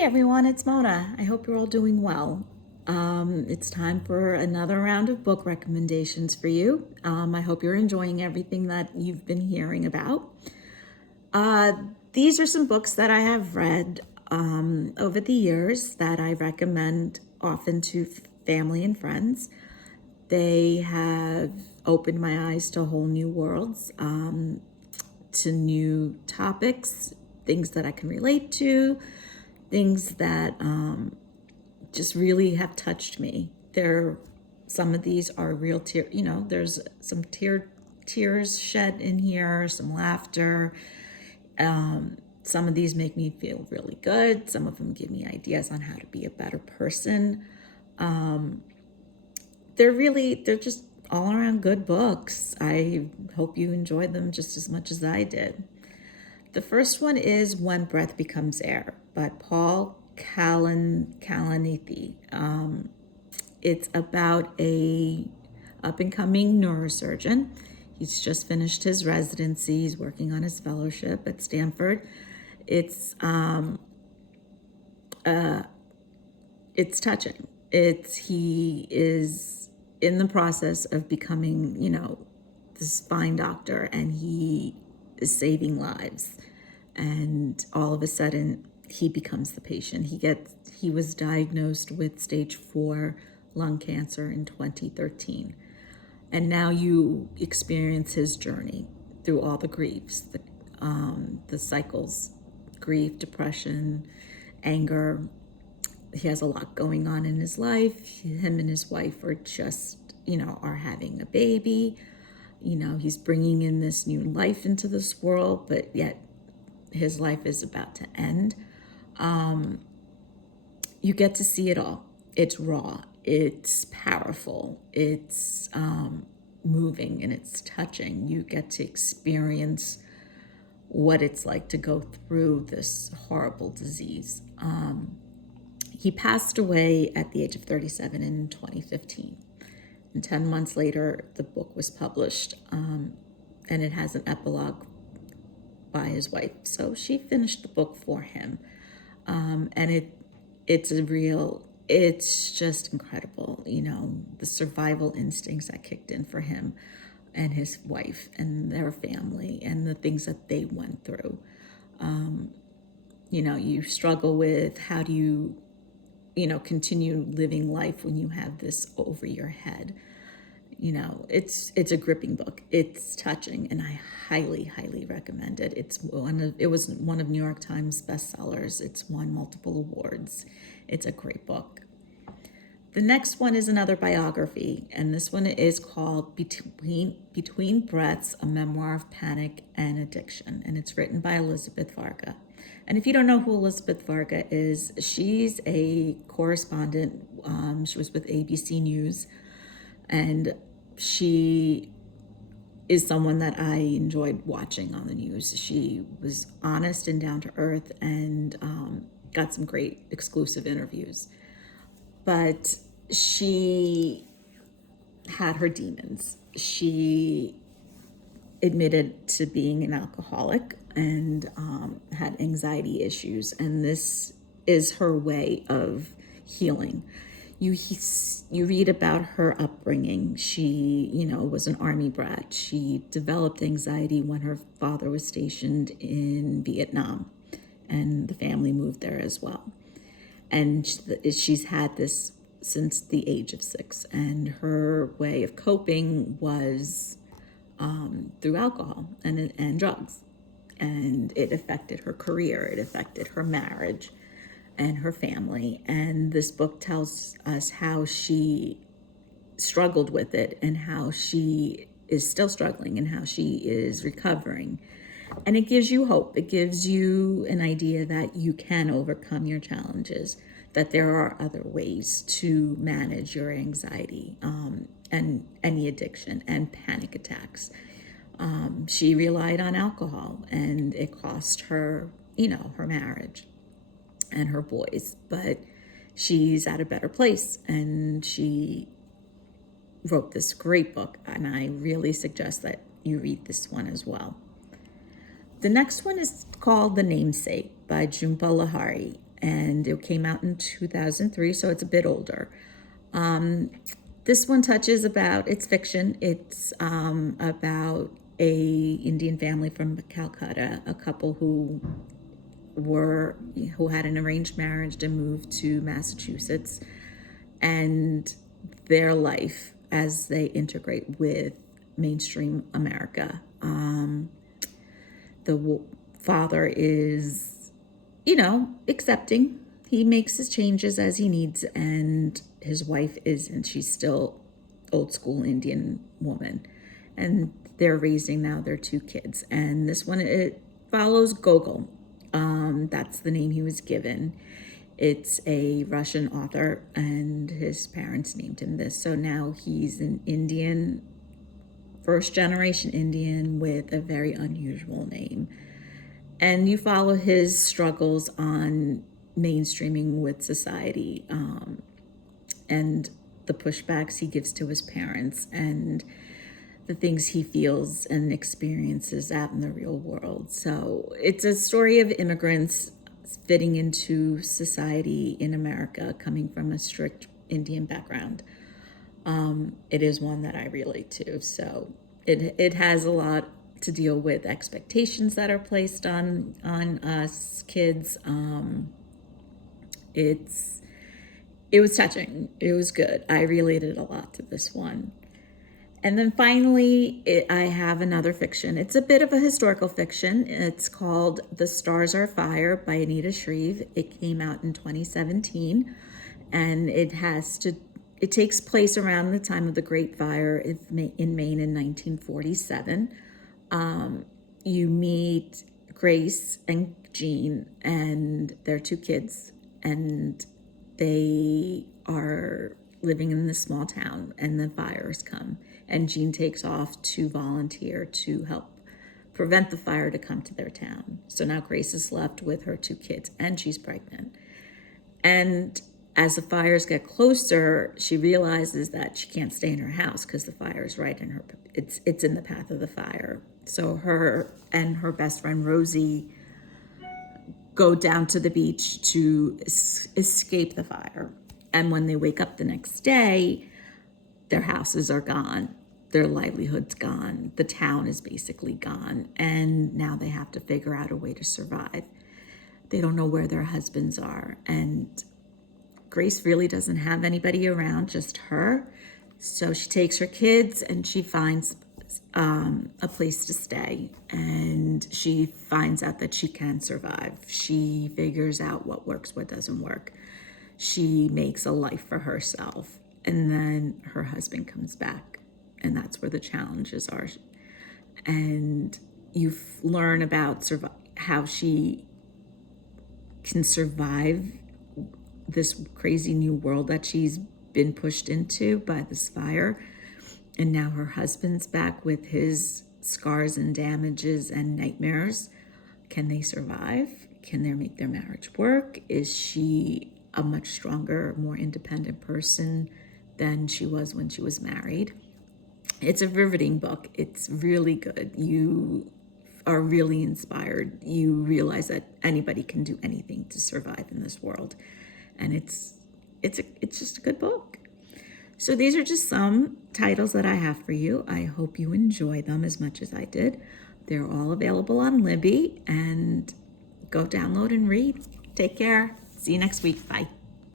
Hey everyone, it's Mona. I hope you're all doing well. It's time for another round of book recommendations for you. I hope you're enjoying everything that you've been hearing about. Uh, these are some books that I have read over the years that I recommend often to family and friends. They have opened my eyes to whole new worlds, to new topics, things that I can relate to, things that just really have touched me. Some of these are real there's some tears shed in here, some laughter. Some of these make me feel really good. Some of them give me ideas on how to be a better person. They're just all around good books. I hope you enjoyed them just as much as I did. The first one is When Breath Becomes Air by Paul Kalanithi. It's about a up-and-coming neurosurgeon. He's just finished his residency. He's working on his fellowship at Stanford. It's touching. He is in the process of becoming, this fine doctor, and he is saving lives. And all of a sudden, he becomes the patient. He was diagnosed with stage 4 lung cancer in 2013. And now you experience his journey through all the griefs, the cycles, grief, depression, anger. He has a lot going on in his life. Him and his wife are just, are having a baby. He's bringing in this new life into this world, but yet his life is about to end. You get to see it all. It's raw, it's powerful, it's moving, and it's touching. You get to experience what it's like to go through this horrible disease. He passed away at the age of 37 in 2015. And 10 months later, the book was published, and it has an epilogue by his wife. So she finished the book for him. And it's just incredible, the survival instincts that kicked in for him and his wife and their family and the things that they went through. You struggle with how do you, continue living life when you have this over your head. It's a gripping book. It's touching, and I highly, highly recommend it. It was one of New York Times bestsellers. It's won multiple awards. It's a great book. The next one is another biography, and this one is called Between Breaths, A Memoir of Panic and Addiction, and it's written by Elizabeth Warka. And if you don't know who Elizabeth Warka is, she's a correspondent. She was with ABC News, and she is someone that I enjoyed watching on the news. She was honest and down to earth, and got some great exclusive interviews. But she had her demons. She admitted to being an alcoholic and had anxiety issues, and this is her way of healing. You read about her upbringing. She, was an army brat. She developed anxiety when her father was stationed in Vietnam, and the family moved there as well. And she's had this since the age of 6, and her way of coping was through alcohol and drugs. And it affected her career, it affected her marriage and her family. And this book tells us how she struggled with it and how she is still struggling and how she is recovering. And it gives you hope. It gives you an idea that you can overcome your challenges, that there are other ways to manage your anxiety and any addiction and panic attacks. She relied on alcohol, and it cost her, her marriage and her boys, but she's at a better place, and she wrote this great book, and I really suggest that you read this one as well. The next one is called The Namesake by Jhumpa Lahiri, and it came out in 2003, so it's a bit older. This one touches about, it's fiction, it's about a Indian family from Calcutta, a couple who had an arranged marriage and moved to Massachusetts, and their life as they integrate with mainstream America. The father is, accepting. He makes his changes as he needs, and his wife isn't. She's still old school Indian woman, and they're raising now their 2 kids. And this one, it follows Gogol. That's the name he was given. It's a Russian author, and his parents named him this. So now he's an Indian, first generation Indian with a very unusual name. And you follow his struggles on mainstreaming with society, and the pushbacks he gives to his parents, and the things he feels and experiences out in the real world. So it's a story of immigrants fitting into society in America, coming from a strict Indian background. It is one that I relate to. So it has a lot to deal with expectations that are placed on us kids. It was touching. It was good. I related a lot to this one. And then finally, I have another fiction. It's a bit of a historical fiction. It's called The Stars Are Fire by Anita Shreve. It came out in 2017, and it takes place around the time of the Great Fire in Maine in 1947. You meet Grace and Jean and their 2 kids, and they are living in this small town, and the fires come, and Jean takes off to volunteer to help prevent the fire to come to their town. So now Grace is left with her 2 kids, and she's pregnant. And as the fires get closer, she realizes that she can't stay in her house because the fire is right in it's in the path of the fire. So her and her best friend Rosie go down to the beach to escape the fire. And when they wake up the next day, their houses are gone. Their livelihood's gone. The town is basically gone. And now they have to figure out a way to survive. They don't know where their husbands are. And Grace really doesn't have anybody around, just her. So she takes her kids and she finds a place to stay. And she finds out that she can survive. She figures out what works, what doesn't work. She makes a life for herself. And then her husband comes back. And that's where the challenges are. And you learn about how she can survive this crazy new world that she's been pushed into by this fire. And now her husband's back with his scars and damages and nightmares. Can they survive? Can they make their marriage work? Is she a much stronger, more independent person than she was when she was married? It's a riveting book. It's really good. You are really inspired. You realize that anybody can do anything to survive in this world. And it's just a good book. So these are just some titles that I have for you. I hope you enjoy them as much as I did. They're all available on Libby, and go download and read. Take care. See you next week. Bye.